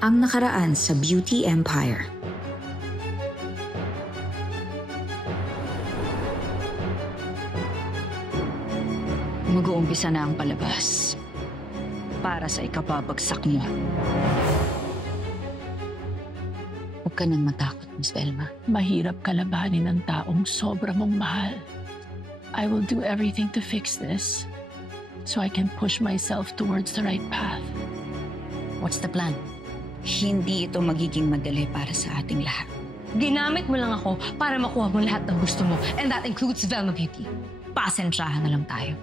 Ang nakaraan sa Beauty Empire. Mag-uumpisa na ang palabas para sa ikababagsak mo. Huwag ka nang matakot, Miss Velma. Mahirap kalabanin ng taong sobra mong mahal. I will do everything to fix this so I can push myself towards the right path. What's the plan? Hindi ito magiging madali para sa ating lahat. Ginamit mo lang ako para makuha mo lahat ng gusto mo, and that includes Velma Beauty. Pasensyahan na lang tayo.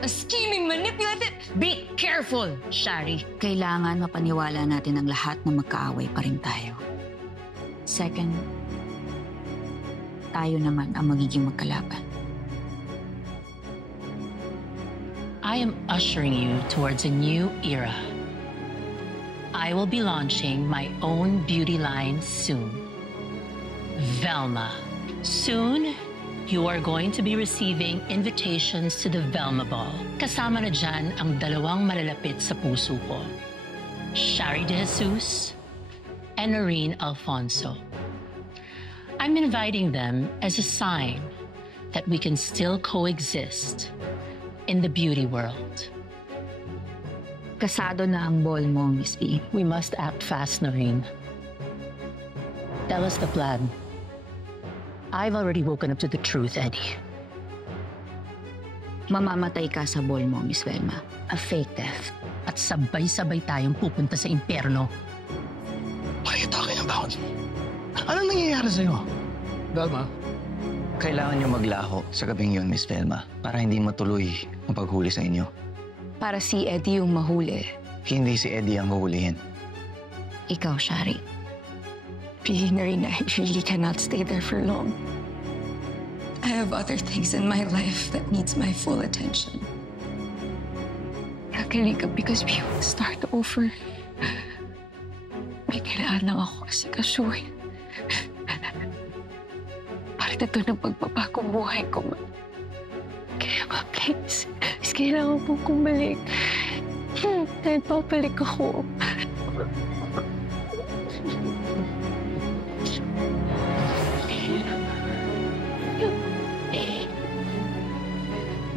A scheming, manipulative... Be careful, Shari. Kailangan mapaniwala natin ang lahat na magkaaway pa rin tayo. Second, tayo naman ang magiging magkalaban. I am ushering you towards a new era. I will be launching my own beauty line soon. Velma. Soon, you are going to be receiving invitations to the Velma Ball. Kasama na dyan ang dalawang malalapit sa puso ko. Shari De Jesus and Noreen Alfonso. I'm inviting them as a sign that we can still coexist in the beauty world. Kasado na ang ball mo, Miss B. We must act fast, Noreen. Tell us the plan. I've already woken up to the truth, Eddie. Mamamatay ka sa ball mo, Miss Velma. A fake death. At sabay-sabay tayong pupunta sa impyerno. What are you talking about? Anong nangyayari sa'yo? Velma? Kailangan niyo maglaho sa gabing yun, Miss Velma, para hindi matuloy ang paghuli sa inyo. Para si Eddie yung mahuli. Hindi si Eddie ang huhulihin. Ikaw, Shari. Nareen, I really cannot stay there for long. I have other things in my life that needs my full attention. Nakilig because we will start over. May kailangan lang ako asikasuhin. Para ito ng pagbabagong buhay ko. Kaya ba, please, kailangan po kumalik. Dahil papalik ako.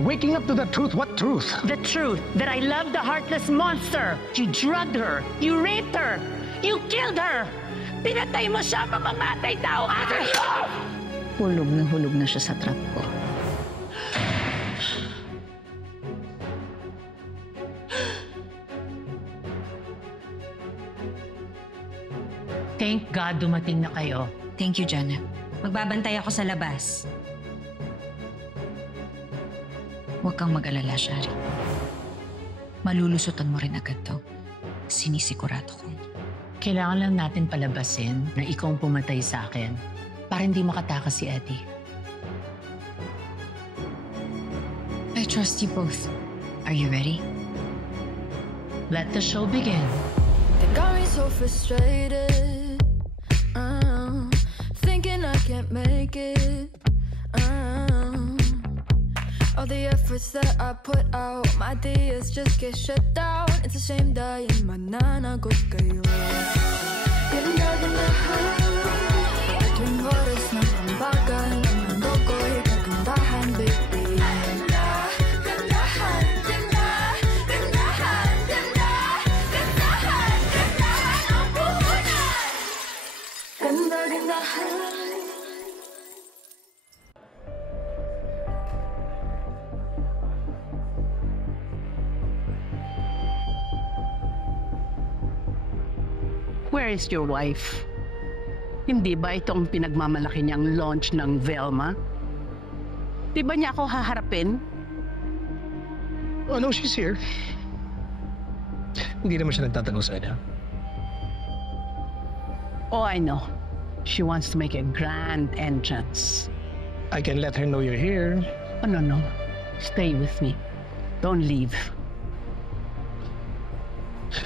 Waking up to the truth? What truth? The truth that I love the heartless monster. You drugged her. You raped her. You killed her. Pinatay mo siya, mamamatay tao ka. Hulog na siya sa trap ko. Thank God dumating na kayo. Thank you, Janet. Magbabantay ako sa labas. Huwag kang mag-alala, Shari. Malulusutan mo rin agad to. Sinisigurado ko. Kailangan lang natin palabasin na ikaw ang pumatay sa akin para hindi makatakas si Eddie. I trust you both. Are you ready? Let the show begin. They got me so frustrated, thinking I can't make it. All the efforts that I put out, my ideas just get shut down. It's a shame dahil mananagot kayo. Ganda-gandahan, tuwing oras ng ambagan, ang mundo ko'y kagandahan, baby. Gandahan, ang puhunan. Ganda-gandahan. Where is your wife? Hindi ba ito ang pinagmamalaki niyang launch ng Velma? Di ba niya ako haharapin? Oh, no, she's here. Hindi naman siya nagtatanong sa kanya. Oh, I know. She wants to make a grand entrance. I can let her know you're here. Oh, no. Stay with me. Don't leave.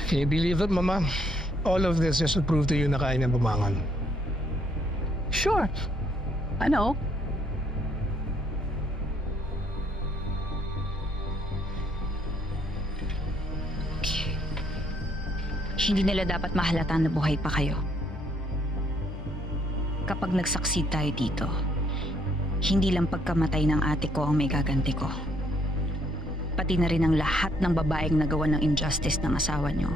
Can you believe it, Mama? All of this just to prove to you na kaya niyang bumangon. Sure. I know. Hindi nila dapat mahalata na buhay pa kayo. Kapag nag-succeed tayo dito, hindi lang pagkamatay ng ate ko ang may gaganti ko. Pati na rin ang lahat ng babaeng nagawa ng injustice ng asawa niyo.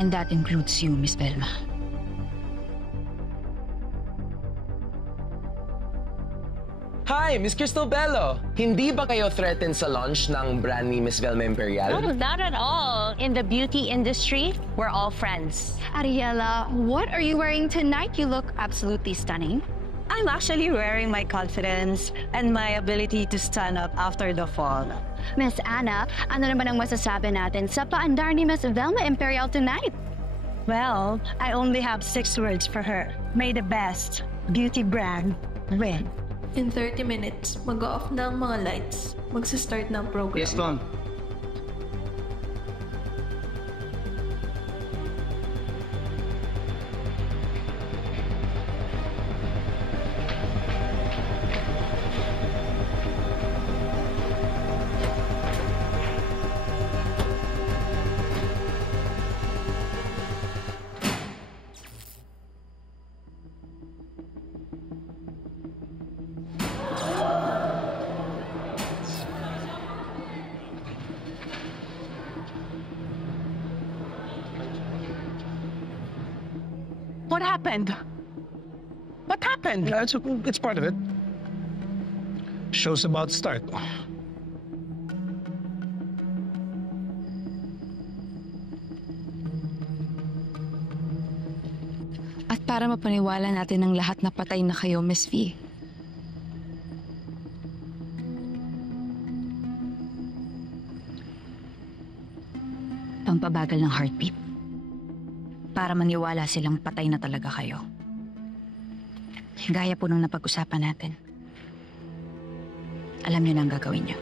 And that includes you, Miss Velma. Hi, Miss Cristobello! Hindi ba kayo threatened sa launch ng brand ni Miss Velma Imperial? No, not at all. In the beauty industry, we're all friends. Ariella, what are you wearing tonight? You look absolutely stunning. I'm actually wearing my confidence and my ability to stand up after the fall. Miss Anna, ano naman ang masasabi natin sa paandar ni Miss Velma Imperial tonight? Well, I only have 6 words for her. May the best beauty brand win. In 30 minutes, mag-off na ang mga lights. Magsa-start na ang program. Yes, ma'am. What happened? What happened? It's part of it. Show's about to start. At para mapaniwala natin ng lahat na patay na kayo, Miss V. Pampabagal ng heartbeat. Para maniwala silang patay na talaga kayo. Gaya po nung napag-usapan natin. Alam niyo na ang gagawin niyo.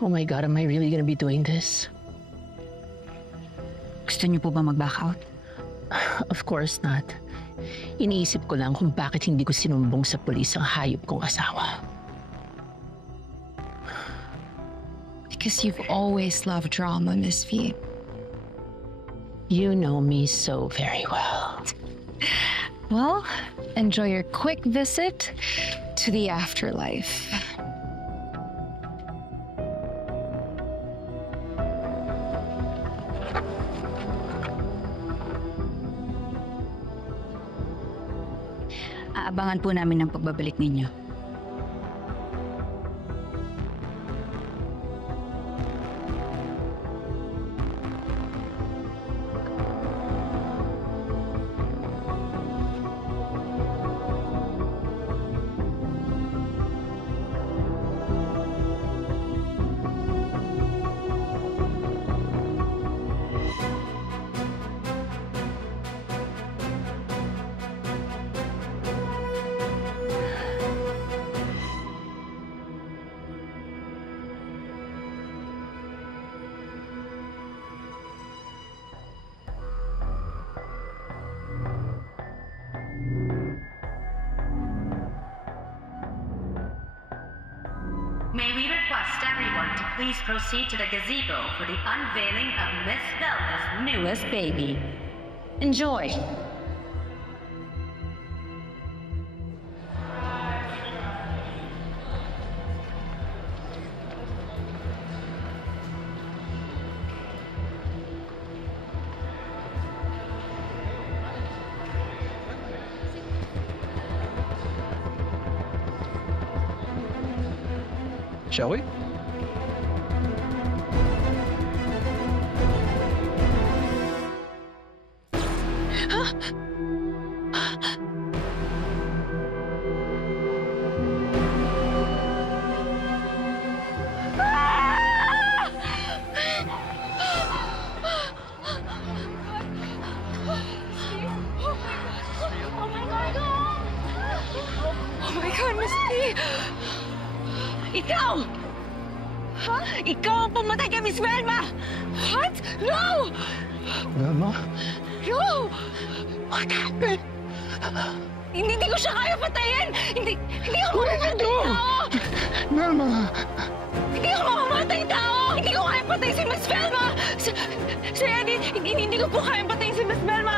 Oh my God, am I really gonna be doing this? Gusto niyo po ba mag-back out? Of course not. Iniisip ko lang kung bakit hindi ko sinumbong sa pulis ang hayop kong asawa. Because you've always loved drama, Miss V. You know me so very well. Well, enjoy your quick visit to the afterlife. Aabangan po namin ang pagbabalik ninyo. May we request everyone to please proceed to the gazebo for the unveiling of Miss Velma's newest baby. Enjoy! Shall we? Oh my God, Miss V! Ikaw! Ha? Ikaw ang pumatay kay Miss Velma! What? No! Velma? No! What happened? Hindi ko siya kaya patayin! Hindi ako mapatay! Velma! Hindi ako mamamatay tao! Hindi ko kaya patay si Miss Velma! Sir Eddie, hindi ko po kaya patay si Miss Velma!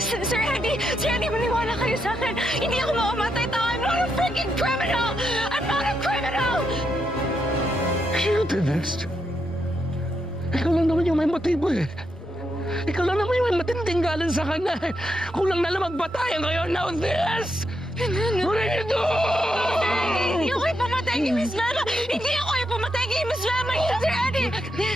Sir Eddie, maniwala kayo sa akin! Hindi ako mamamatay tao! I'm not a freaking criminal! I'm not a criminal! You did this. Ikaw lang naman yung may motibo eh. Ikaw lang naman yung may matinding galing sa kanya eh. Kulang na lang magbatayan kayo. Now this! What are you doing? Hindi ako ipamatay kay Miss Velma! Hindi ako ipamatay kay Miss Velma! Sir Eddie!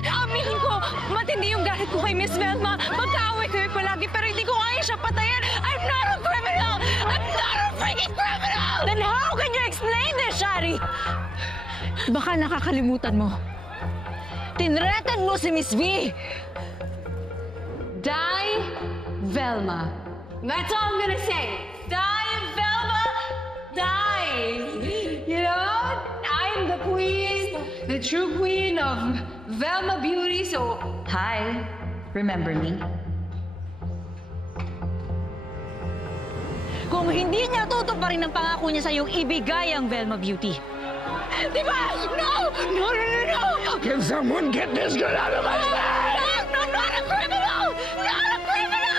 Aminin ko, matindi yung galit ko kay Miss Velma. Magkaaway kayo palagi pero hindi ko kaya siya patayin. I'm not a criminal! I'm not a freaking criminal! Then how can you explain this, Shari? Baka nakakalimutan mo. Tinretan mo si Miss V! Die, Velma. That's all I'm gonna say. Die, Velma! Die! You know, I'm the queen, the true queen of Velma Beauty, so... Hi, remember me? Kung hindi niya tutuparin ang pangako niya sa iyong ibigay ang Velma Beauty. Diba? No! No, no, no, no! Can someone get this girl out of my face? No, not a criminal! Not a criminal!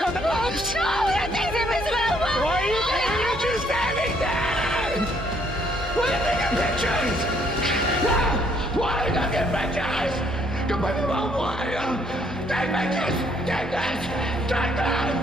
No, nothing to Miss Velma! Why are you thinking you're just standing there? What do you think of pictures? Why are you taking pictures? Kapag mo ang buhay, take pictures! Take this! Take this!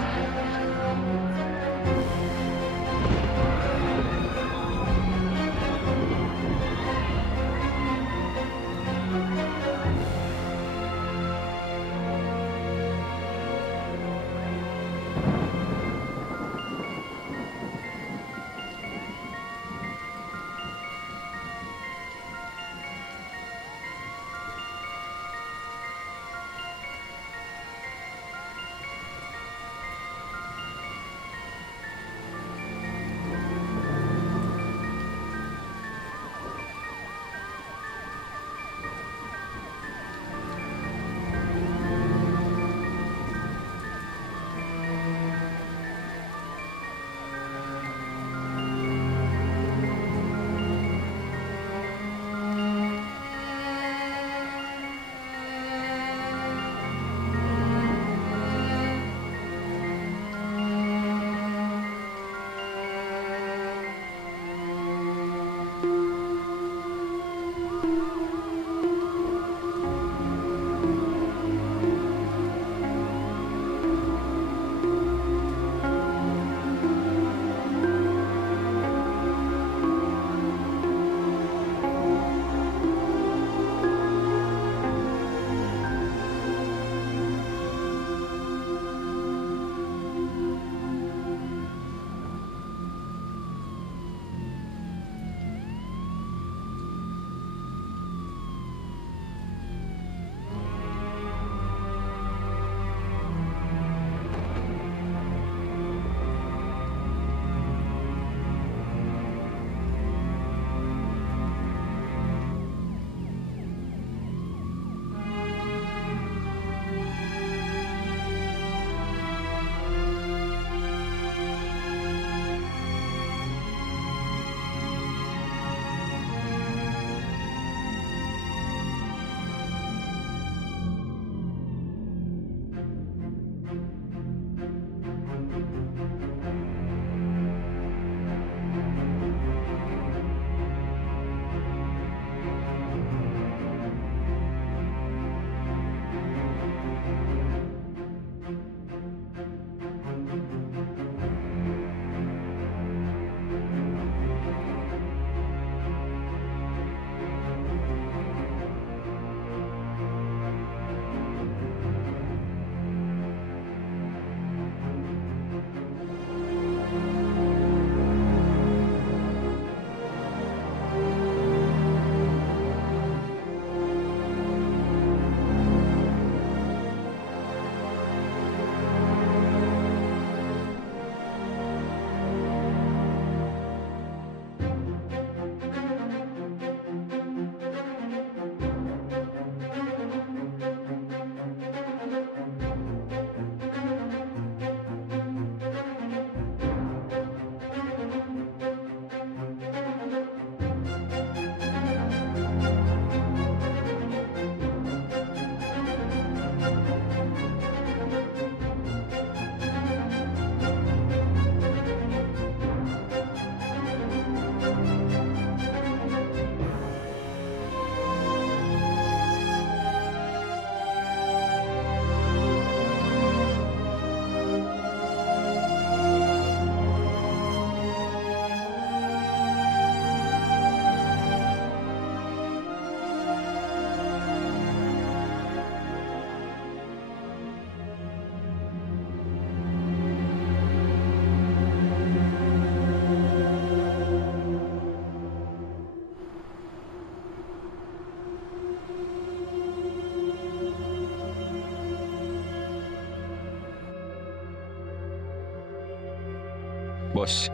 Boss,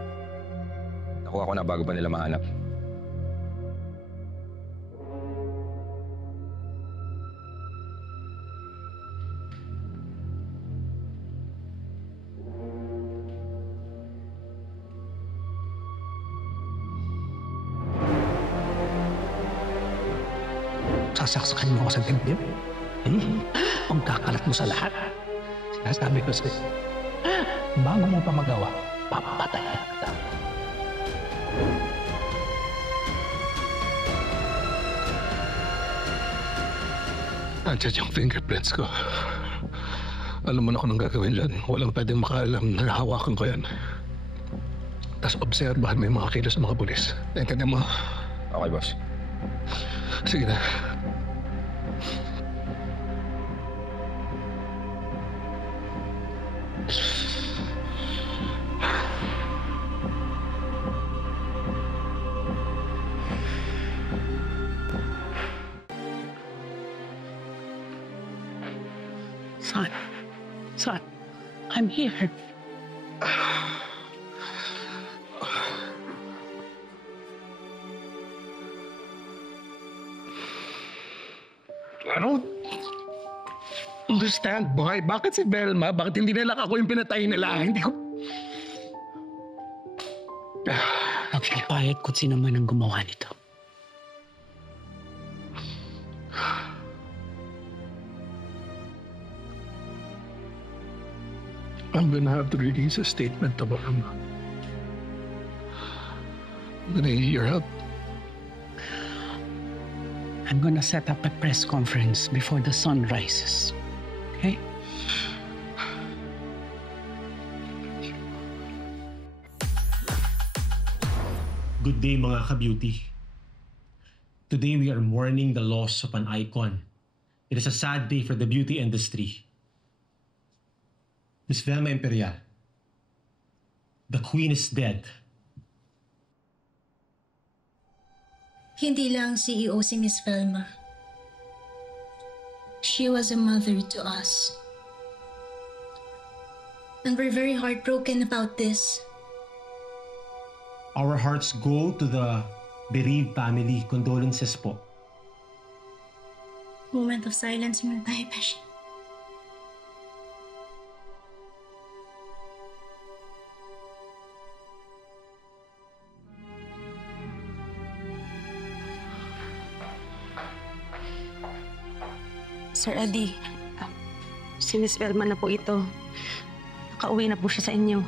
nakuha ko na bago pa nila mahanap. Sasaksakan mo ako sa dibdib. Pagkakalat mo sa lahat. Sinasabi ko sa'yo, bago mo pa magawa, papatay na kita. Nandiyan yung fingerprints ko. Alam mo na kung anong gagawin dyan. Walang pwedeng makaalam na nahawakan ko yan. Tapos obserbahan mo yung mga kilos ng mga pulis. Naintindihan mo? Okay, boss. Sige na. Son, I'm here. I don't understand, boy. Bakit si Velma? Bakit hindi nila ako yung pinatay nila? Hindi ko... Magpapayag kung sino man ang gumawa nito. I'm gonna have to release a statement about him. I'm gonna need your help. I'm gonna set up a press conference before the sun rises. Okay? Good day mga ka-beauty. Today we are mourning the loss of an icon. It is a sad day for the beauty industry. Miss Velma Imperial, the Queen is dead. Hindi lang CEO si Miss Velma. She was a mother to us. And we're very heartbroken about this. Our hearts go to the bereaved family. Condolences po. Moment of silence muna tayo, Beshi. Sir Eddie, si Miss Velma na po ito. Nakauwi na po siya sa inyo.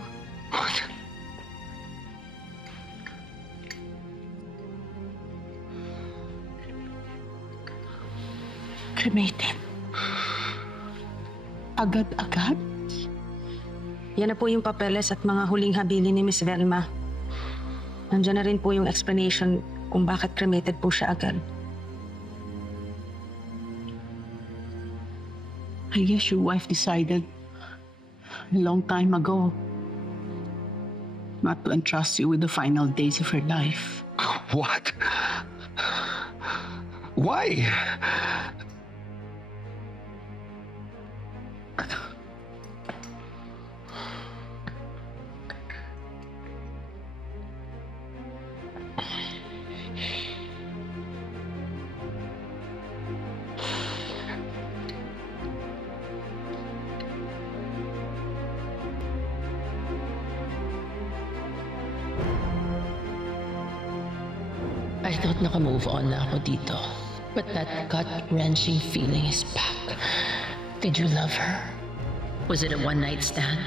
Cremated. Agad-agad? Yan na po yung papeles at mga huling habilin ni Miss Velma. Nandiyan na rin po yung explanation kung bakit cremated po siya agad. I guess your wife decided a long time ago not to entrust you with the final days of her life. What? Why? I thought naka-move on na ako dito. But that gut-wrenching feeling is back. Did you love her? Was it a one-night stand?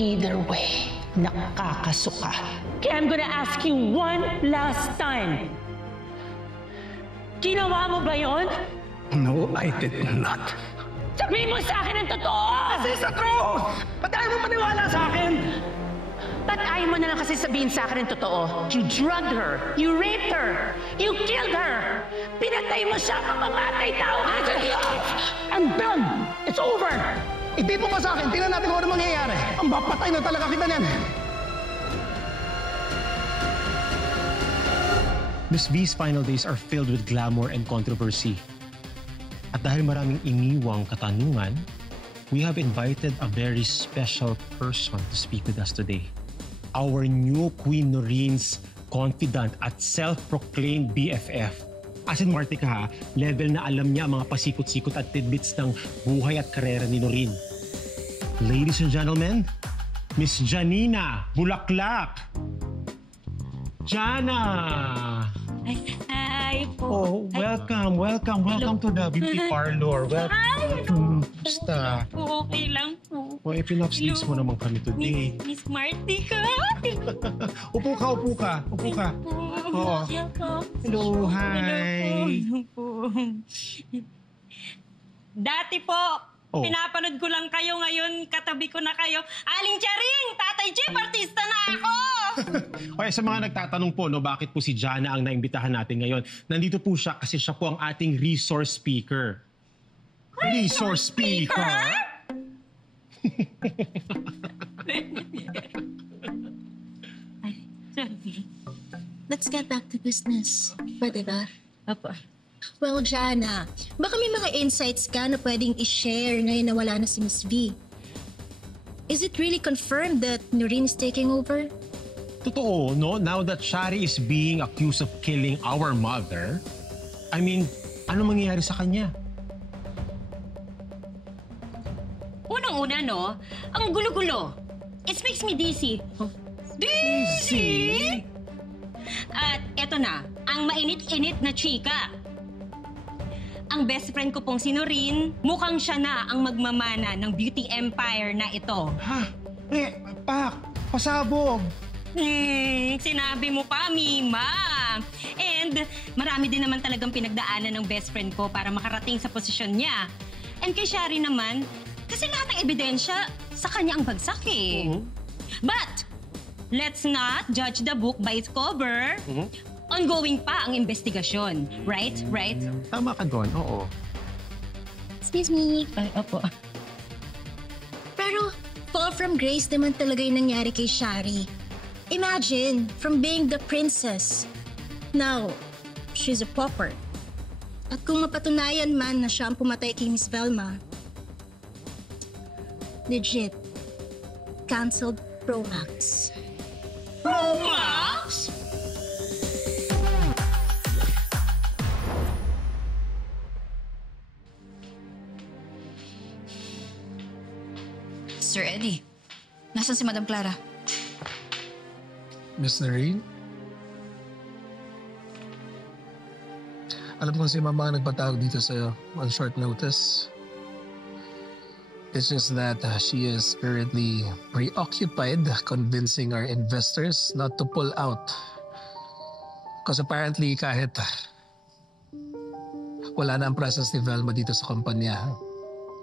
Either way, nakakasuka. Okay, I'm gonna ask you one last time. Ginawa mo ba yon? No, I did not. Sabihin mo sa akin ang totoo! This is the truth! Ba't ayaw mo maniwala sa akin? Ba't ayaw mo na lang kasi sabihin sa akin ang totoo? You drugged her. You raped her. You killed her. Pinatay mo siya, mamamatay tao ka. I'm done! It's over! Ipit mo ka sa akin, tingnan natin kung ano mangyayari. Ang mapatay na talaga kita niyan. Miss V's final days are filled with glamour and controversy. At dahil maraming iniwang katanungan, we have invited a very special person to speak with us today. our new Queen Norene's confidant at self-proclaimed BFF. As in, Martika ha, level na alam niya ang mga pasikot-sikot at tidbits ng buhay at karera ni Noreen. Ladies and gentlemen, Miss Janina Bulaklak! Jana! Hi po. Oh, welcome to the beauty parlor. Welcome. Basta. Okay lang po. Oh, pinap-sleeves mo naman kami today. Miss Martika. Upo ka. Oo. Hello, hi. Hello po. Dati po, pinapanood ko lang kayo ngayon, katabi ko na kayo. Aling Charing! Tatay Chip, artista na ako! Okay, sa mga nagtatanong po, no, bakit po si Jana ang naimbitahan natin ngayon? Nandito po siya kasi siya po ang ating resource speaker. Resource speaker? Let's get back to business. Pwede ba? Opo. Well, Jana, baka may mga insights ka na pwedeng i-share ngayon na wala na si Miss V. Is it really confirmed that Noreen is taking over? Totoo, no? Now that Shari is being accused of killing our mother, I mean, ano mangyayari sa kanya? Unang-una, no? Ang gulo-gulo. It makes me dizzy. Dizzy? At eto na, ang mainit-init na chika. Ang best friend ko pong si Noreen, mukhang siya na ang magmamana ng beauty empire na ito. Ha? Pasabog! Sinabi mo pa, Mima. And marami din naman talagang pinagdaanan ng best friend ko para makarating sa posisyon niya. And kay Shari naman, kasi lahat ng ebidensya sa kanya ang bagsak eh. But, let's not judge the book by its cover. Ongoing pa ang investigasyon. Right? Tama ka doon, oo. Excuse me. Ay, opo. Pero, fall from grace naman talaga yung nangyari kay Shari. Imagine, from being the princess, now, she's a pauper. At kung mapatunayan man na siya ang pumatay kay Miss Velma, legit, cancelled Pro Max. Pro Max? Sir Eddie, nasan si Madam Clara? Miss Noreen? Alam kong si Mama ang nagpatawag dito sa'yo on short notice. It's just that she is currently preoccupied convincing our investors not to pull out. Because apparently kahit wala na ang presence ni Velma dito sa kumpanya,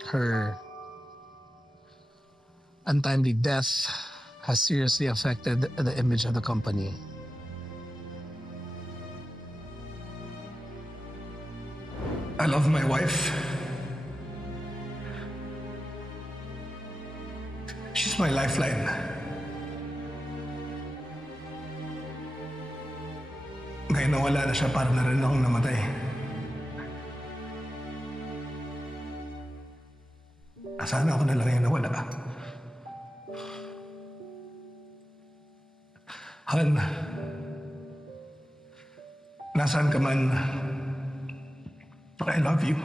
her untimely death has seriously affected the image of the company. I love my wife. She's my lifeline. Ngayon na wala na siya, para na rin akong namatay. Sana ako na lang yung nawala. Han, nasaan ka man, I love you.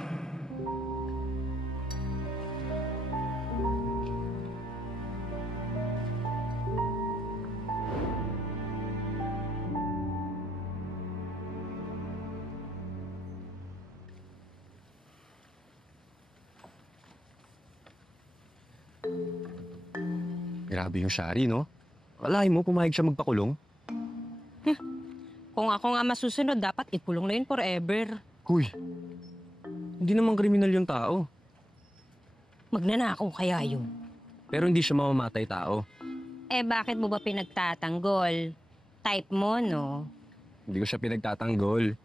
Grabe yung Shari, no? Akalain mo pumayag siya magpakulong? Kung ako nga masusunod, dapat ikulong na yun forever. Huy, hindi naman kriminal yung tao. Magnanakaw kaya yun. Pero hindi siya mamamatay tao. Eh bakit mo ba pinagtatanggol? Type mo, no? Hindi ko siya pinagtatanggol.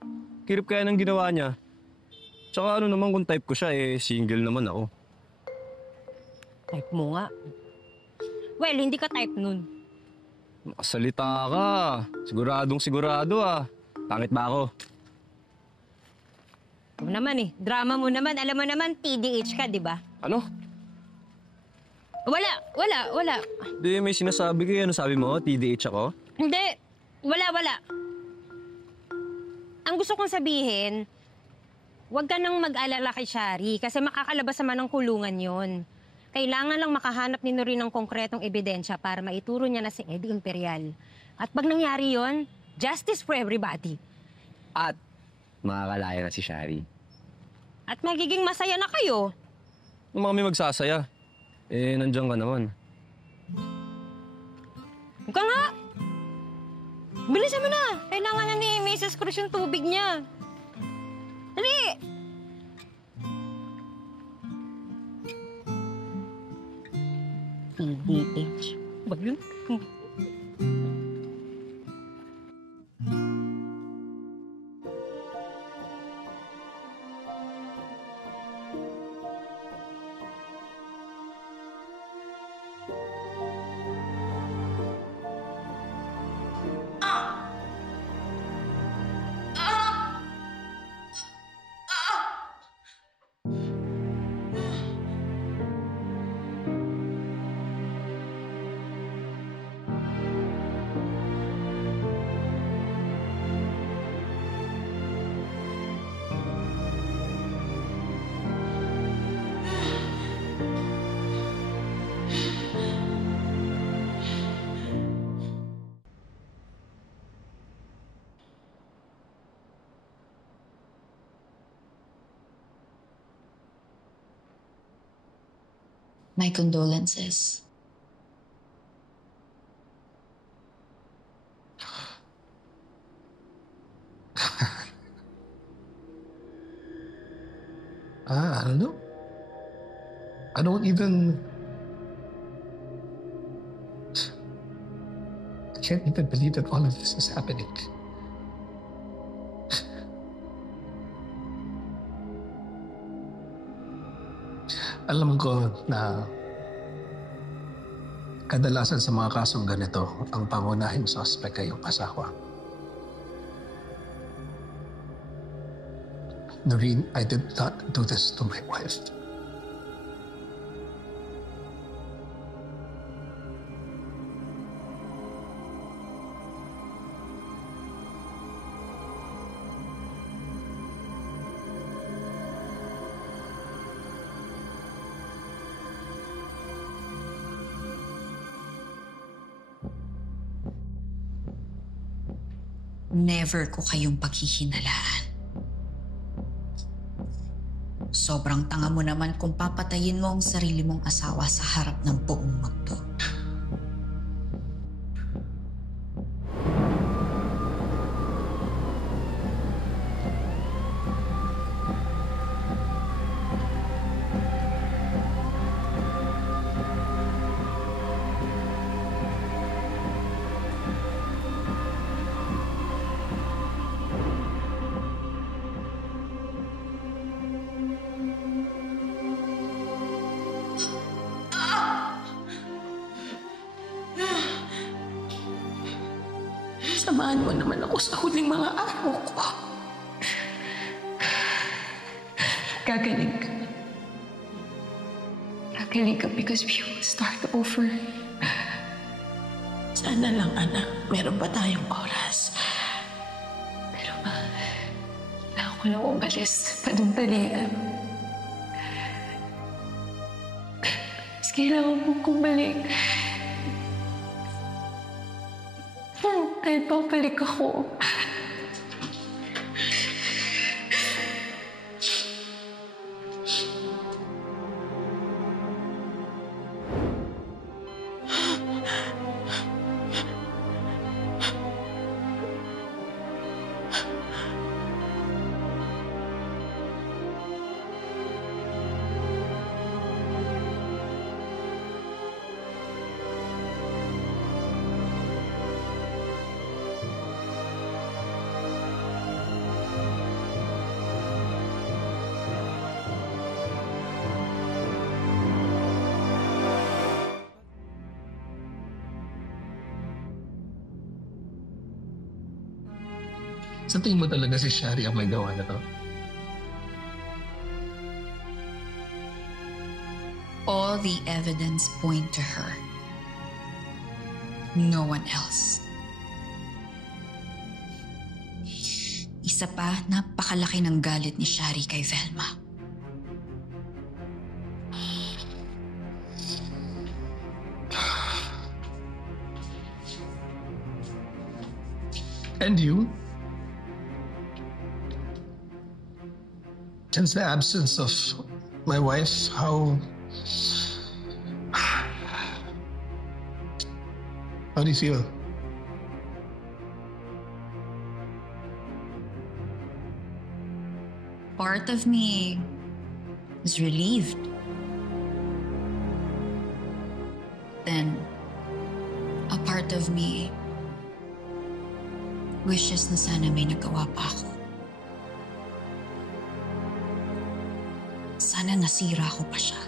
Kirip kaya ng ginawa niya. Tsaka ano naman kung type ko siya, single naman ako. Type mo nga. Well, hindi ka type nun. Makasalita ka. Siguradong sigurado ah. Pangit ba ako? Ikaw naman drama mo naman. Alam mo naman, TDH ka, di ba? Ano? Wala. Di, may sinasabi kayo. Ano sabi mo? TDH ako? Hindi. Wala. Ang gusto kong sabihin, huwag ka nang mag-alala kay Shari kasi makakalabas naman ng kulungan yon. Kailangan lang makahanap ni Noreen ng konkretong ebidensya para maituro niya na si Eddie Imperial. At pag nangyari yon, justice for everybody. At makakalaya na si Shari. At magiging masaya na kayo. Nung kami magsasaya. Nandiyan ka naman. Huwag ka nga! Bilisan mo na! Kailangan na ni Mrs. Cruz yung tubig niya. Dali! TDH. Ba yun? My condolences. I don't know. I don't even... I can't even believe that all of this is happening. Alam ko na kadalasan sa mga kasong ganito, ang pangunahing suspect ay yung asawa. Noreen, I did not do this to my wife. Never ko kayong paghihinalaan. Sobrang tanga mo naman kung papatayin mo ang sarili mong asawa sa harap ng buong mundo. Samahan mo naman ako sa huling mga araw ko. Gagaling ka. Gagaling ka because we will start over. Sana lang, anak, meron pa tayong oras. Pero kailangan ko na umalis panandalian. Mas kailangan mong kumalik. Kahit papalik ako. Sa tingin mo talaga si Shari ang may gawa na to? All All the evidence point to her. No one else. Isa pa, napakalaki ng galit ni Shari kay Velma. And you? Since the absence of my wife, how do you feel? Part of me is relieved. Then, a part of me wishes na sana may nagawa pa ako. Sana nasira ko pa siya.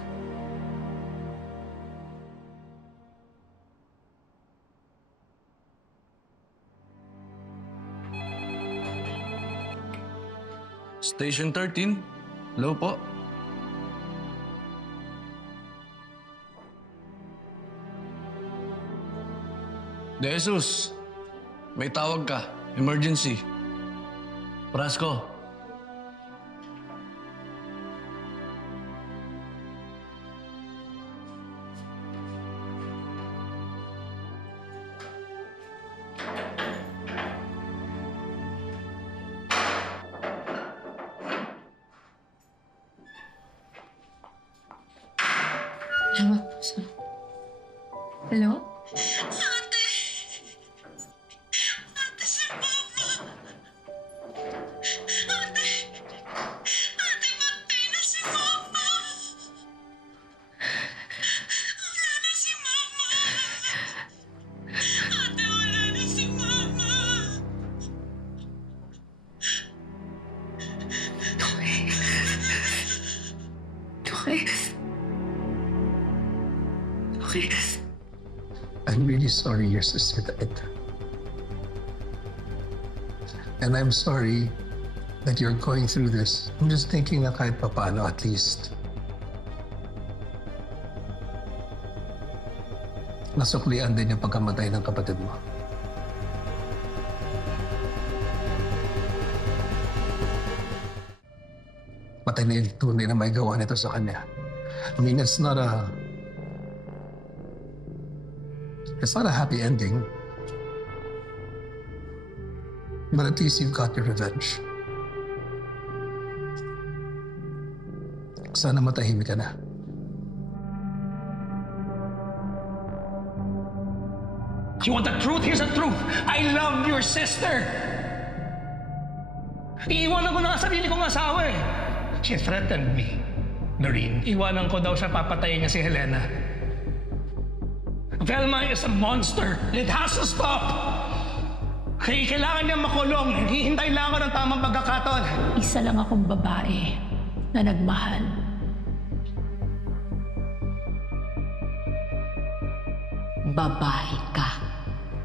Station 13. Hello po. De Jesus, may tawag ka. Emergency. Prasco. Hello? I'm really sorry your sister died. And I'm sorry that you're going through this. I'm just thinking na kahit papaano at least nasuklian din yung pagkamatay ng kapatid mo. Patay na yung tunay na may gawa nito sa kanya. I mean, it's not a happy ending. But at least you've got your revenge. Sana matahimik ka na. You want the truth? Here's the truth. I love your sister. Iiwanan ko na ang sarili kong asawa eh. She threatened me. Noreen, iwanan ko daw siya, papatayin niya si Helena. Velma is a monster. It has to stop. Kailangan niya makulong. Hihintay lang ako ng tamang pagkakataon. Isa lang akong babae na nagmahal. Babae ka.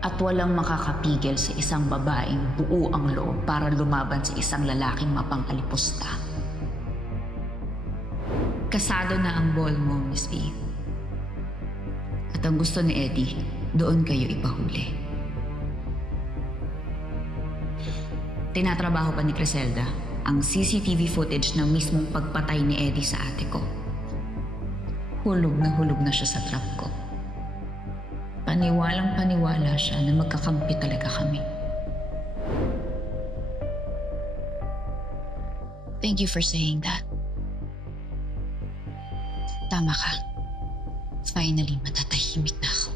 At walang makakapigil sa isang babaeng buo ang loob para lumaban sa isang lalaking mapangkalipusta. Kasado na ang ball mo, Miss Faith. At ang gusto ni Eddie, doon kayo ipahuli. Tinatrabaho pa ni Criselda ang CCTV footage ng mismong pagpatay ni Eddie sa ate ko. Hulog na siya sa trap ko. Paniwalang-paniwala siya na magkakampi talaga kami. Thank you for saying that. Tama ka. Finally, matatahimik na ako.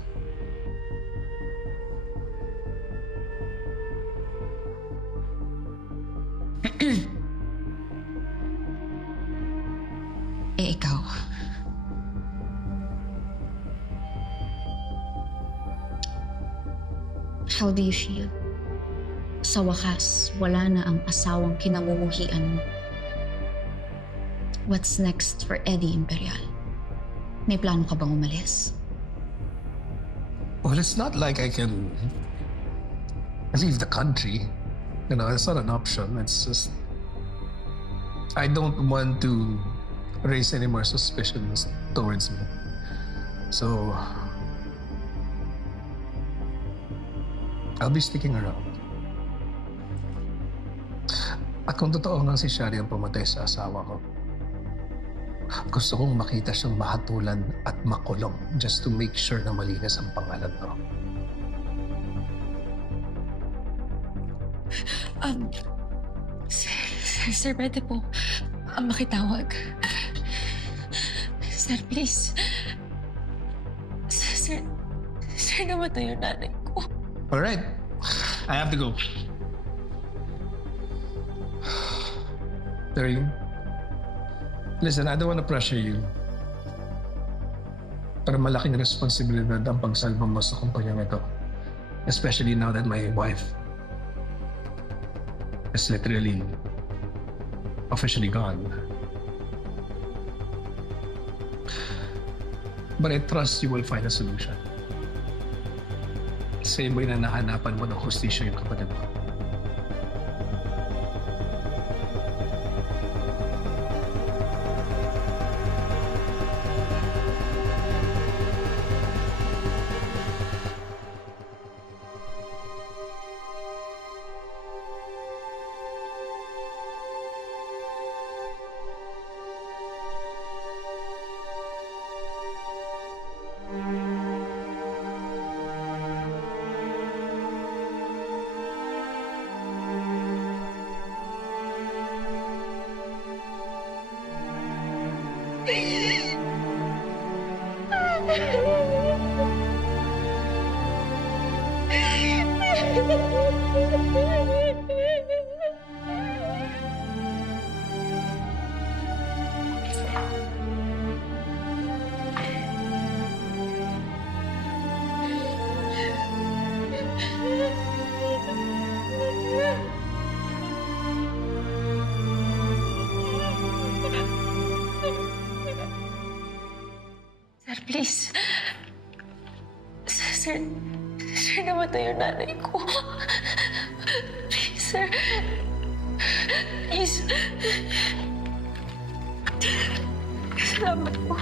Ikaw. How do you feel? Sa wakas, wala na ang asawang kinamumuhian mo. What's next for Eddie Imperial? May plano ka bang umalis? Well, it's not like I can leave the country. You know, it's not an option. It's just I don't want to raise any more suspicions towards me. So, I'll be sticking around. At kung totoo nga si Shari ang pumatay sa asawa ko, gusto kong makita siyang mahatulan at makulong just to make sure na malinis ang pangalan ko. Sir, pwede po makitawag. Sir, please. Sir, namatay yung nanay ko. Alright, I have to go. Darlene, listen, I don't want to pressure you. Pero malaking responsibilidad ang pagsalba mo sa kumpanyang ito. Especially now that my wife is literally officially gone. But I trust you will find a solution. Same way na nahanapan mo ng hustisya yung kapatid mo. Sir, please. Sir, namatay yung nanay ko. Please, sir. Please. Salamat po.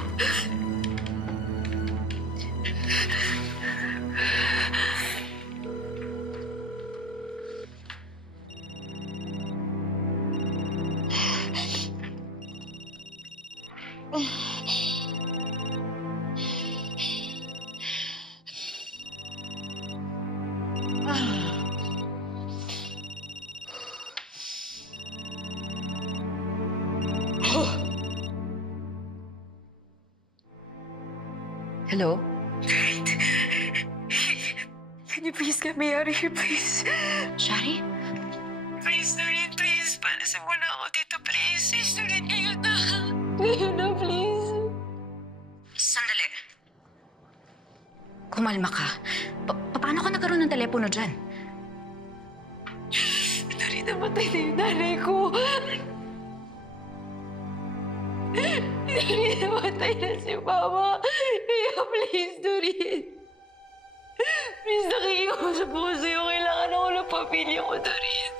Hello? Can you please get me out of here, please? Shari? Please, Doreen, please. Panasin mo na ako dito, please. Please, Doreen, ngayon na. Ngayon na, please. Sandali. Kumalma ka. Paano ka nagkaroon ng telepono dyan? Doreen, namatay na yung nanay ko. Doreen, namatay na si Mama. Kaya please, Doreen. Please, nakikiusap ko sa'yo. Kailangan ako ng pamilya ko, Doreen.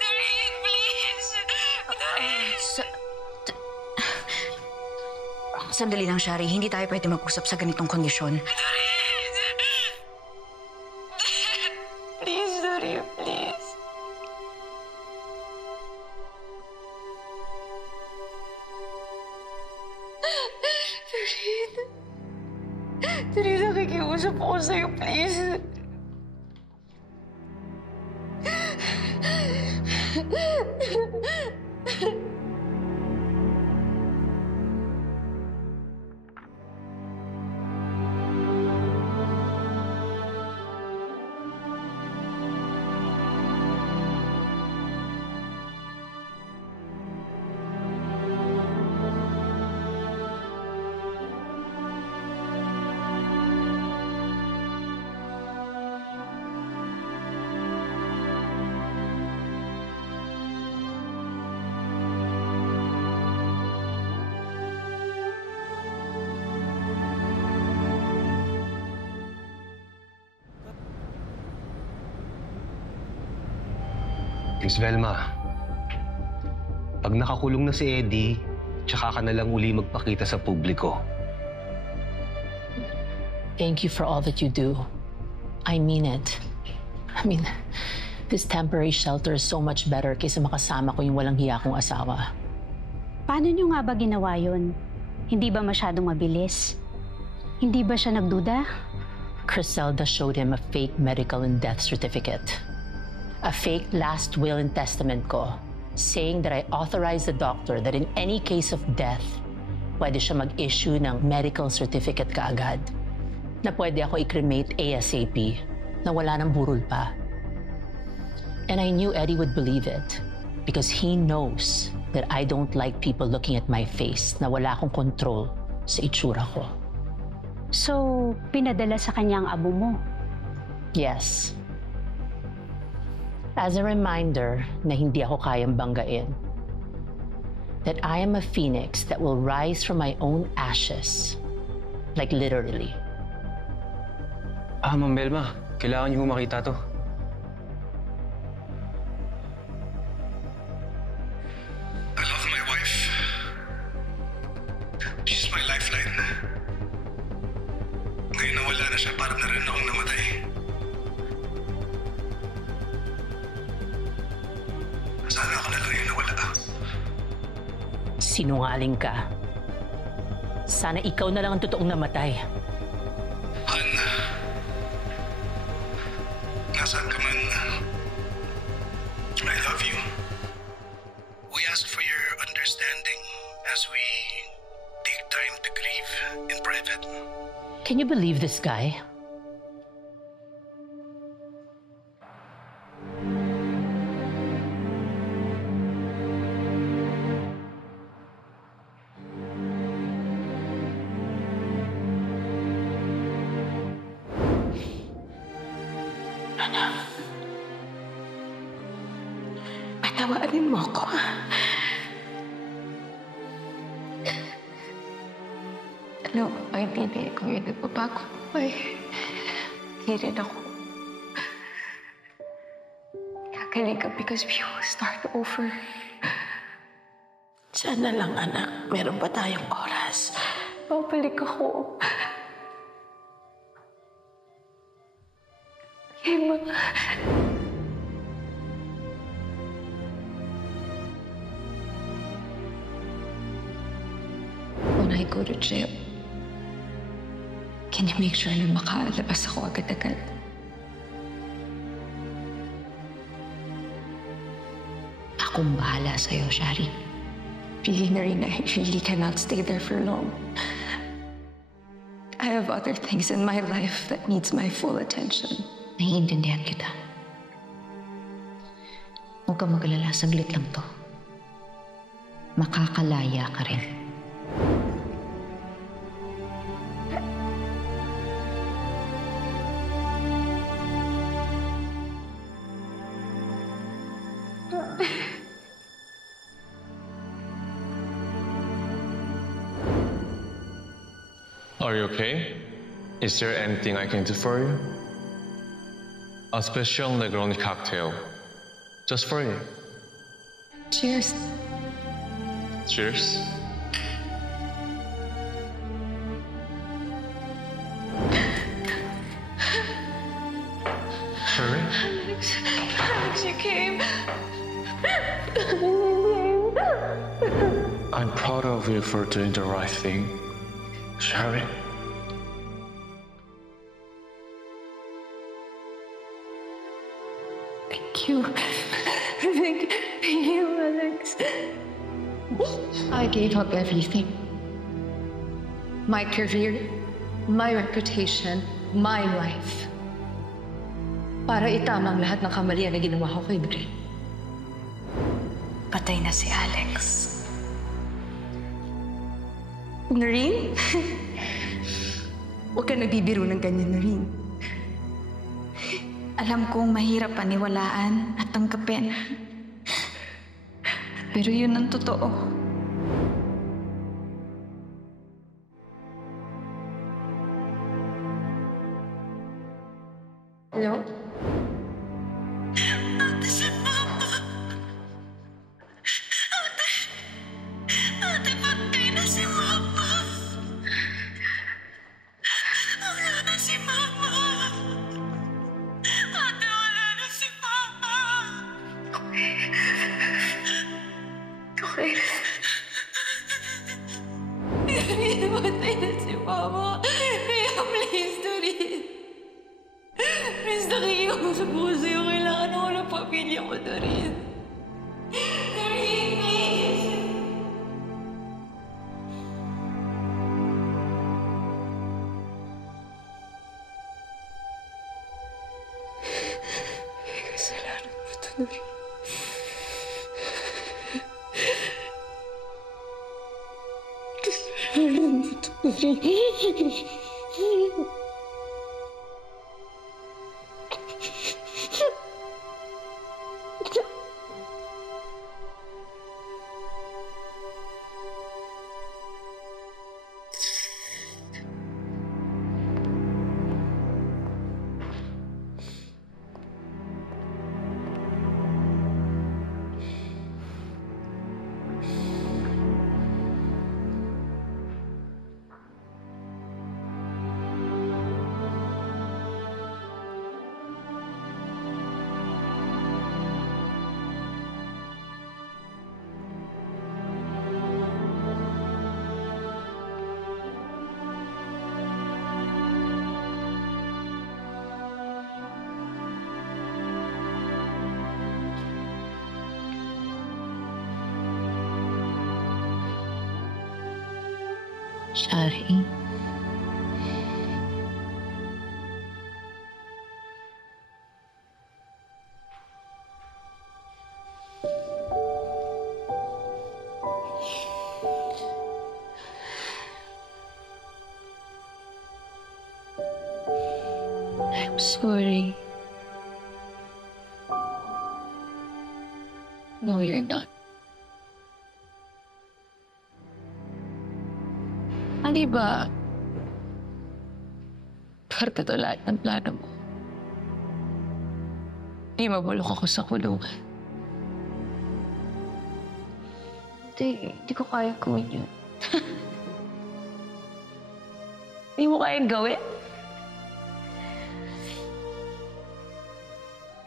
Doreen, please. Doreen. Sandali lang, Shari. Hindi tayo pwede mag-usap sa ganitong kondisyon. Doreen. Please, Doreen, please. Doreen, nakikiusap ako sa'yo, please. Miss Velma, pag nakakulong na si Eddie, tsaka ka na lang uli magpakita sa publiko. thank you for all that you do. I mean it. I mean, this temporary shelter is so much better kaysa makasama ko yung walang hiya kong asawa. Paano nyo nga ba ginawa yun? Hindi ba masyadong mabilis? Hindi ba siya nagduda? Criselda showed him a fake medical and death certificate. A fake last will and testament ko, saying that I authorized the doctor that in any case of death, pwede siya mag-issue ng medical certificate kaagad. Na pwede ako i-cremate ASAP, na wala nang burol pa. And I knew Eddie would believe it because he knows that I don't like people looking at my face na wala akong control sa itsura ko. So, pinadala sa kanya ang abo mo? Yes. As a reminder na hindi ako kayang banggain. That I am a phoenix that will rise from my own ashes. Like literally. Ma'am Belma, kailangan niyo makita to. I love my wife. She's my lifeline. Ngayon na wala na siya, parang na rin akong namatay. Sana ako na lang yung nawala. Sinungaling ka. Sana ikaw na lang ang totoong namatay. Han, nasaan ka man? I love you. We ask for your understanding as we take time to grieve in private. Can you believe this guy? Patawarin mo ako. Alam mo, hindi ko yun nagbabago. Hindi rin ako. Kagaling ka because we will start over. Sana lang, anak. Meron pa tayong oras. Babalik ako. Emma. When I go to jail, can you make sure na makalabas ako agad-agad? Akong bahala sa'yo, Shari. Feeling na rin I really cannot stay there for long. I have other things in my life that needs my full attention. Naiintindihan kita. Huwag ka mag-alala, saglit lang to. Makakalaya ka rin. Are you okay? Is there anything I can do for you? A special Negroni cocktail. Just for you. Cheers. Cheers. Sherry? Alex, you came. I'm proud of you for doing the right thing. Sherry? Thank you. Thank you, Alex. I gave up everything. My career, my reputation, my life. Para itamang lahat ng kamalian na ginawa ko kay Bri. Patay na si Alex. Noreen? Huwag ka nagbibiro ng ganyan, Noreen. Alam kong mahirap paniwalaan at tanggapin. Pero yun ang totoo. Hello? Ate, si Mama. Ate, patay na si Mama. Wala na sorry. Shari. I'm sorry. No, you're not. Di ba? Parte to lahat ng plano mo. Di mabulok ako sa kulungan. Di ko kaya gawin yun. Di mo kayang gawin?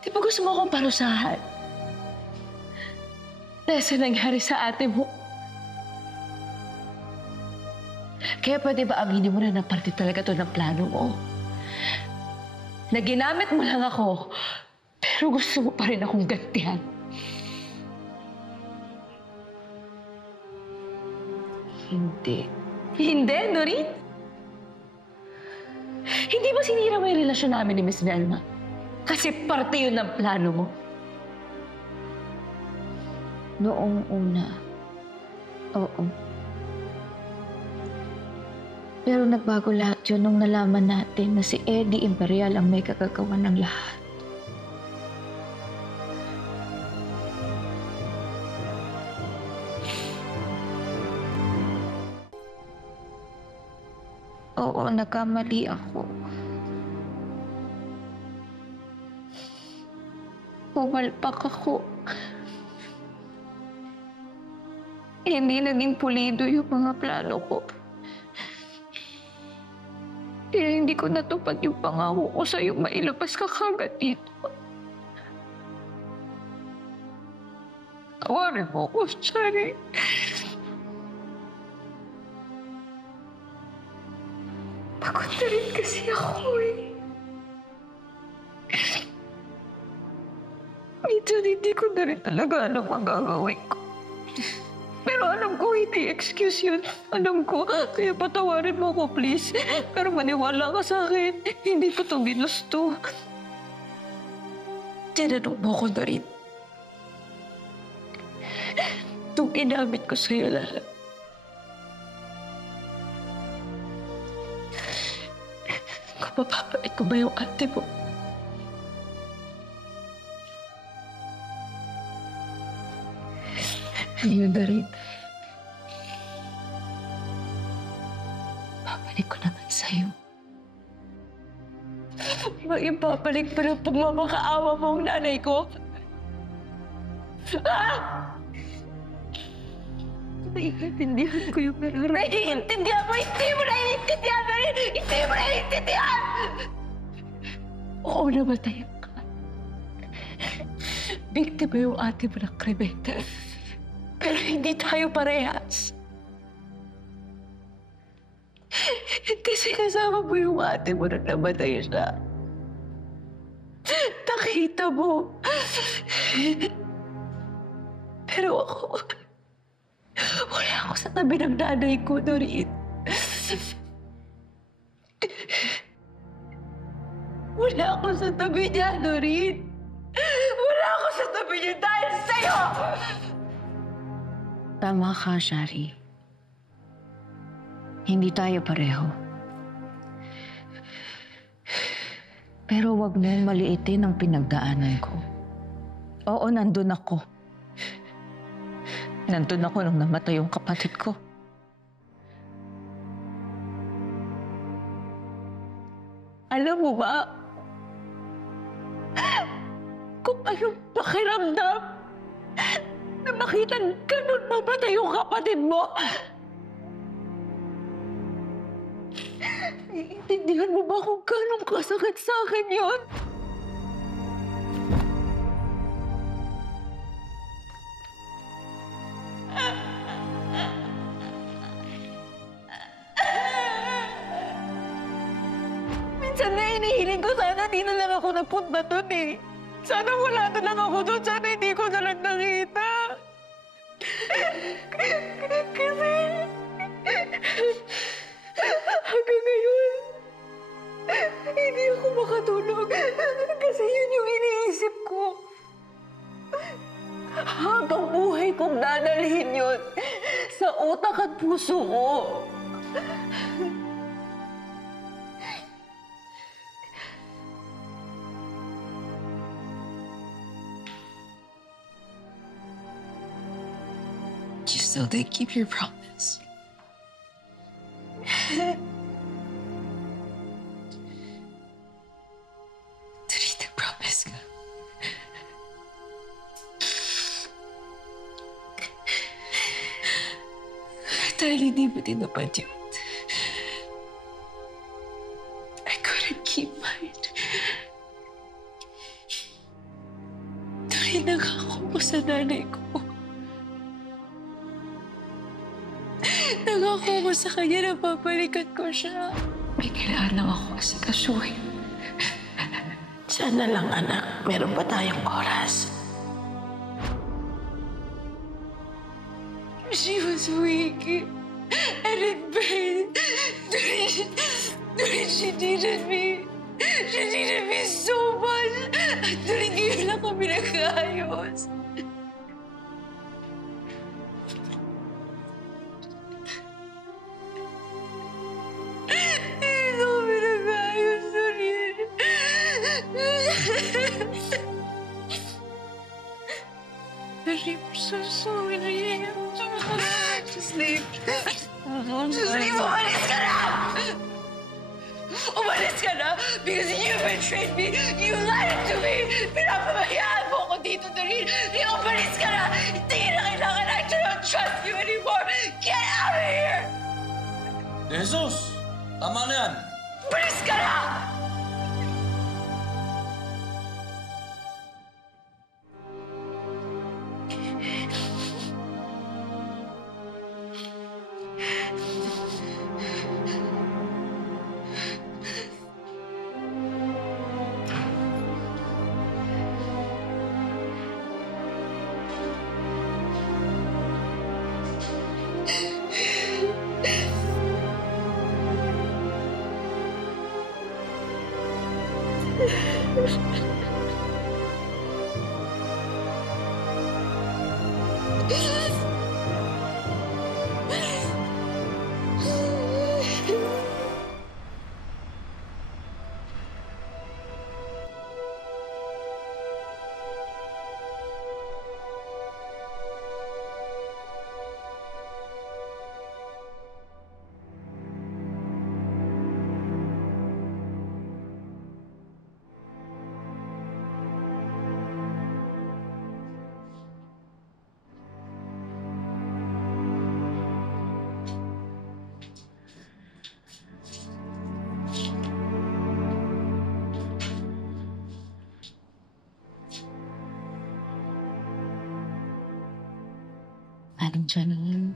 Di ba gusto mo akong parusahan? Dahil sa nangyari sa ate mo. Kaya pwede ba aminin mo na parte talaga to ng plano mo? Na ginamit mo lang ako, pero gusto mo pa rin akong gantihan. Hindi. Hindi, Norin? Hindi ba sinira mo yung relasyon namin ni Miss Velma? Kasi parte yun ng plano mo. Noong una, oo. Pero nagbago lahat yun nung nalaman natin na si Eddie Imperial ang may kagagawan ng lahat. Oo, nagkamali ako. Pumalpak ako. Hindi naging pulido yung mga plano ko. Kaya hindi ko natupad yung pangako ko sa'yo mailabas ka kagad dito. Tawarin mo ko, Shari. Pagod na rin kasi ako eh. Minsan hindi ko na rin talaga alam ang gagawin ko. Pero alam ko, hindi excuse yun. Alam ko, kaya patawarin mo ako, please. Pero maniwala ka sa akin. Hindi ko ito ginusto. Tinanong mo ko na rin. Itong ginamit ko sa'yo lahat. Kapapapait ko ba yung ate mo? Ayun na rin. Babalik ko naman sa'yo. Mag-ipapalik pa ng pagmamakaawa mo ang nanay ko? Ah! Naiintindihan ko yung nararamdaman. Naiintindihan mo! Hindi mo naiintindihan! Hindi mo naiintindihan! Oo, namatayan ka. Biktima yung ate mo ng krimen. Pero hindi tayo parehas. Kasi kasama mo yung ate mo na namatay siya. Nakita mo. Pero ako, wala ako sa tabi ng nanay ko, Norin. Wala ako sa tabi niya, Norin. Wala ako sa tabi gawin yun dahil sa'yo! Tama ka, Shari. Hindi tayo pareho. Pero wag mong maliitin ang pinagdaanan ko. Oo, nandun ako. Nandun ako nung namatay yung kapatid ko. Alam mo ba kung anong pakiramdam na makita ganun mamatay yung kapatid mo? Iintindihan mo ba kung ganun kasakit sa akin yun? Minsan na inihiling ko sana di na lang ako napunta doon eh. Sana wala na lang ako doon. Sana hindi ko na lang nakita. Kasi hanggang ngayon, hindi ako makatulog. Kasi yun yung iniisip ko. Habang buhay kong dadalhin yun sa utak at puso ko. You still did keep your promise. Dali, nag-promise ka. Dahil hindi mo tinupad yun, I couldn't keep mine. Dali, nangako mo sa nanay ko. Nangako mo sa kanya na papalikan ko siya. May kailangan lang ako asikasuhin. Sana lang, anak, meron pa tayong oras. She was weak and in pain. During she needed me. She needed me so much. At during ngayon lang kami nag-ayos. I'm so sorry. Just leave. Just leave. Umalis ka na! Umalis ka na! Because you betrayed me. You lied to me. Pinapabayaan mo ako dito, Doreen. Umalis ka na! Hindi na kailangan. I cannot trust you anymore. Get out of here! Jesus! Tama na yan. Umalis ka na! Aling Janine.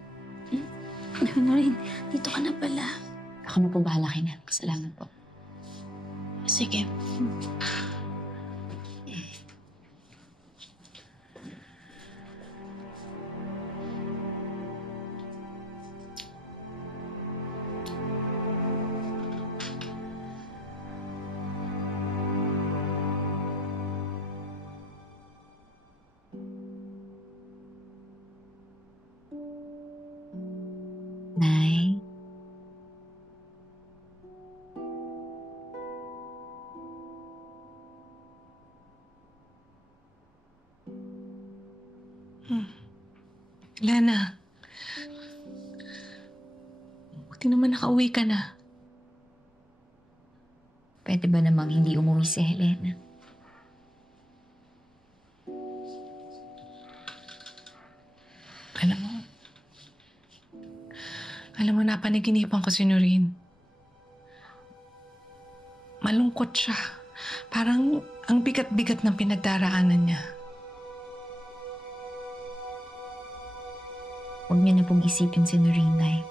Noreen, dito ka na pala. Ako na po bahala kay Nat. Salamat po. Sige. Lana, buti naman nakauwi ka na. Pwede ba namang hindi umuwi si Helena? Alam mo, napanaginipan ko si Noreen. Malungkot siya. Parang ang bigat-bigat ng pinagdaraanan niya. Huwag niya na pong isipin si Noreen, Nay.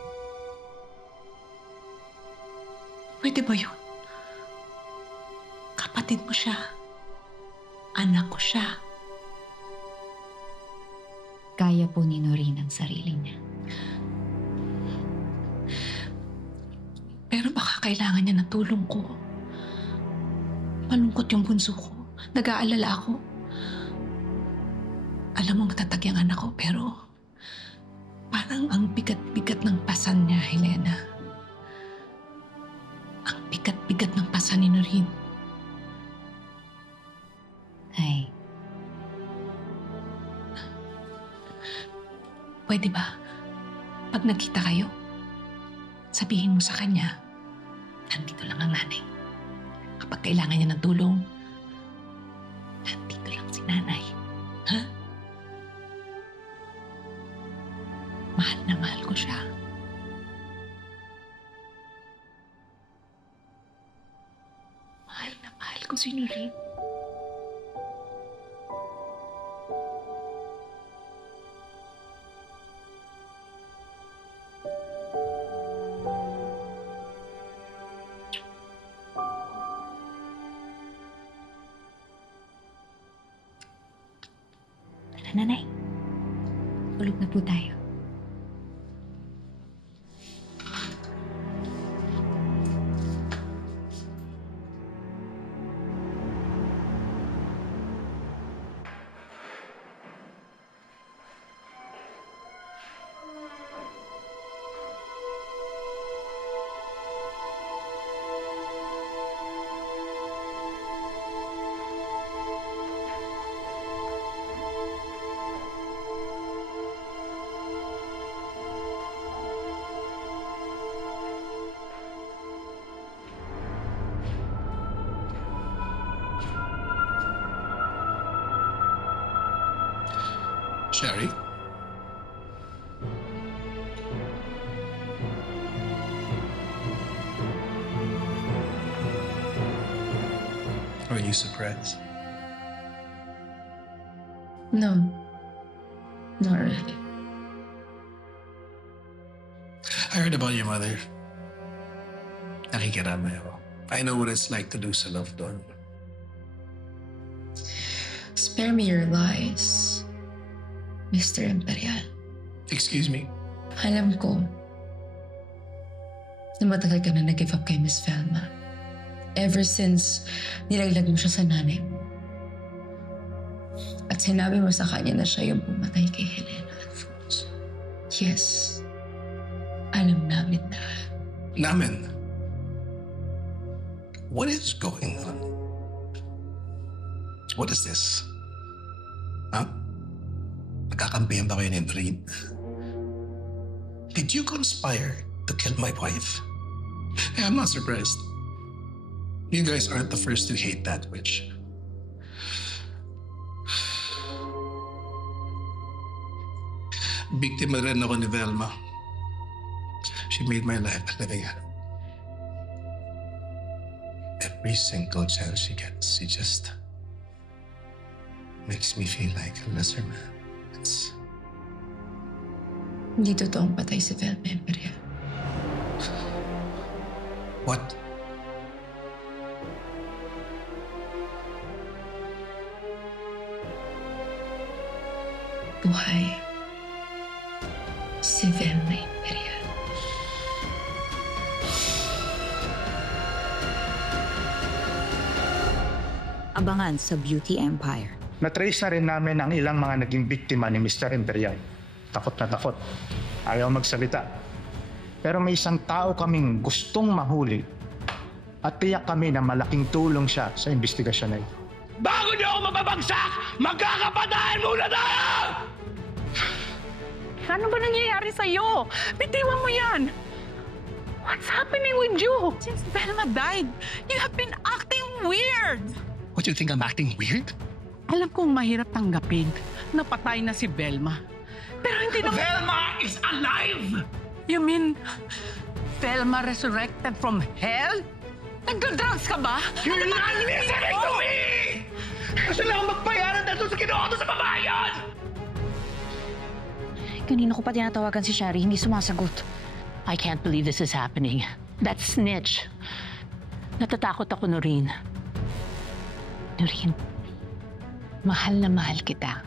Pwede ba yun? Kapatid mo siya. Anak ko siya. Kaya po ni Noreen ang sarili niya. Pero baka kailangan niya ng tulong ko. Malungkot yung bunso ko. Nag-aalala ako. Alam mo, matatag yung anak ko, pero parang ang bigat-bigat ng pasan niya, Helena. Ang bigat-bigat ng pasan ni Noreen. Ay. Pwede ba? Pag nagkita kayo, sabihin mo sa kanya, nandito lang ang nanay. Kapag kailangan niya ng tulong, nandito lang si nanay. Ha? Mahal na mahal ko siya. Mahal na mahal ko si Noreen. Nanay, tulog na po tayo. Sherry? Are you surprised? No. Not really. I heard about your mother. Nakikiramay ako. I know what it's like to lose a loved one. Spare me your lies, Mr. Imperial. Excuse me? Alam ko na matagal ka na nag-give up kay Miss Velma. Ever since nilaglag mo siya sa nanay mo. At sinabi mo sa kanya na siya yung pumatay kay Helena Alfonso. Yes. Alam namin na. Namin? What is going on? What is this? Huh? Nagkakampihan ba kayo ni Noreen? Did you conspire to kill my wife? Hey, I'm not surprised. You guys aren't the first to hate that witch. Biktima rin ako ni Velma. She made my life a living hell. Every single chance she gets, she just makes me feel like a lesser man. Hindi totoong patay si Velma Imperial. What? Buhay si Velma Imperial. Abangan sa Beauty Empire. Natrace na rin namin ang ilang mga naging biktima ni Mr. Imperial. Takot na takot. Ayaw magsalita. Pero may isang tao kaming gustong mahuli at tiyak kami na malaking tulong siya sa investigasyon na ito. Bago niyo ako mababagsak, magkakapatayan muna tayo! Ano ba nangyayari sa'yo? Bitiwan mo yan! What's happening with you? Since Velma died, you have been acting weird! What, you think I'm acting weird? Alam kong mahirap tanggapin na patay na si Velma. Pero hindi naman... Velma is alive! You mean, Velma resurrected from hell? Nagda-drugs ka ba? You're not listening to me! Gusto lang akong magbayaran dahil sa kinuha ko sa babayan! Kanina ko pa tinatawagan si Shari, hindi sumasagot. I can't believe this is happening. That snitch. Natatakot ako, Noreen. Noreen, mahal na mahal kita.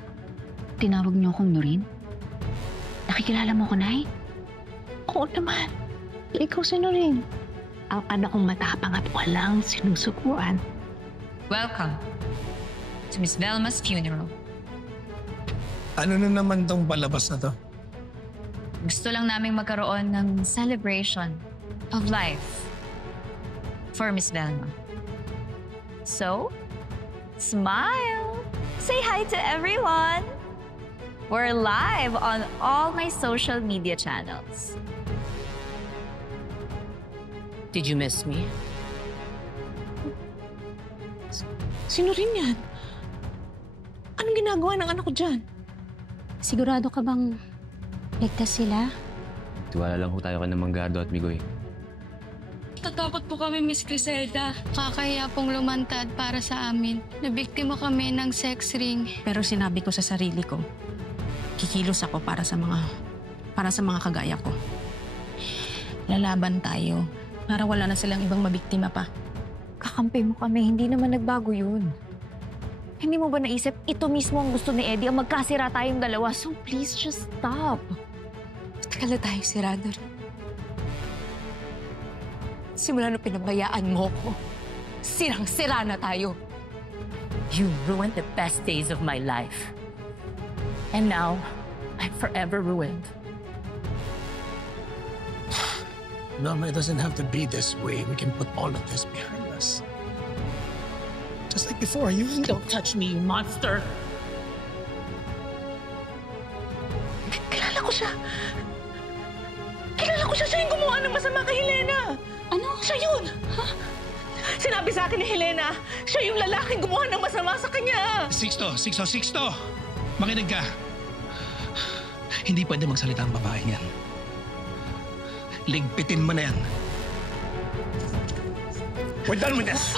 Tinawag niyo akong Noreen? Nakikilala mo ko, Nay? Oo naman. Ikaw si Noreen. Ang anak kong matapang at walang sinusukuan. Welcome to Miss Velma's funeral. Ano na naman tong palabas na to? Gusto lang naming magkaroon ng celebration of life for Miss Velma. So, smile! Say hi to everyone! We're live on all my social media channels. Did you miss me? Sino rin yan? Anong ginagawa ng anak ko dyan? Sigurado ka bang ligtas sila? Tiwala lang ho tayo kay Manggado at Migoy. Tatakot po kami, Miss Criselda. Kakaya pong lumantad para sa amin. Nabiktima kami ng sex ring. Pero sinabi ko sa sarili ko, kikilos ako para sa mga kagaya ko. Lalaban tayo para wala na silang ibang mabiktima pa. Kakampi mo kami, hindi naman nagbago yun. Hindi mo ba naisip, ito mismo ang gusto ni Eddie, ang magkasira tayong dalawa. So please, just stop. Matagal na tayo sirado rin. Simula nung pinabayaan mo ko, sirang-sira na tayo. You ruined the best days of my life. And now, I'm forever ruined. Velma, it doesn't have to be this way. We can put all of this behind us. Just like before, you... Don't touch me, you monster! Kilala ko siya! Kilala ko siya! Siya yung gumawa ng masama kay Helena! Ano? Siya yun! Ha? Sinabi sa akin ni Helena, siya yung lalaking gumawa ng masama sa kanya! Sixto! Makinig ka! Hindi pwede magsalita ang babae niyan. Ligpitin mo na yan. We're done with this!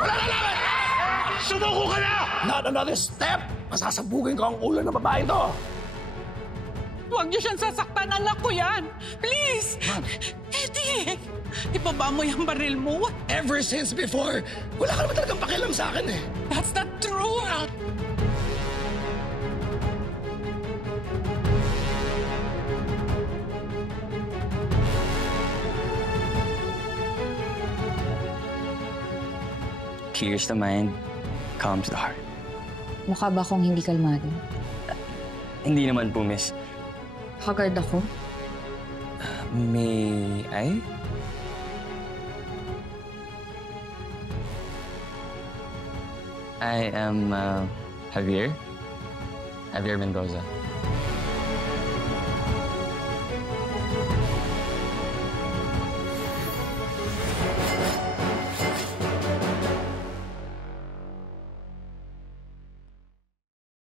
Wala na laban! Sumuko ka na! Not another step! Masasabugin ko ang ulo ng babae to! Huwag niyo siyang sasaktan, anak ko yan! Please! Eddie! Ibaba mo yung baril mo. Ever since before, wala ka naman talagang pakialam sa akin eh. That's not true! Clears the mind, calms the heart. Mukha ba akong hindi kalmado? Hindi naman po, miss. Haggard ako? May I? I am Javier Mendoza.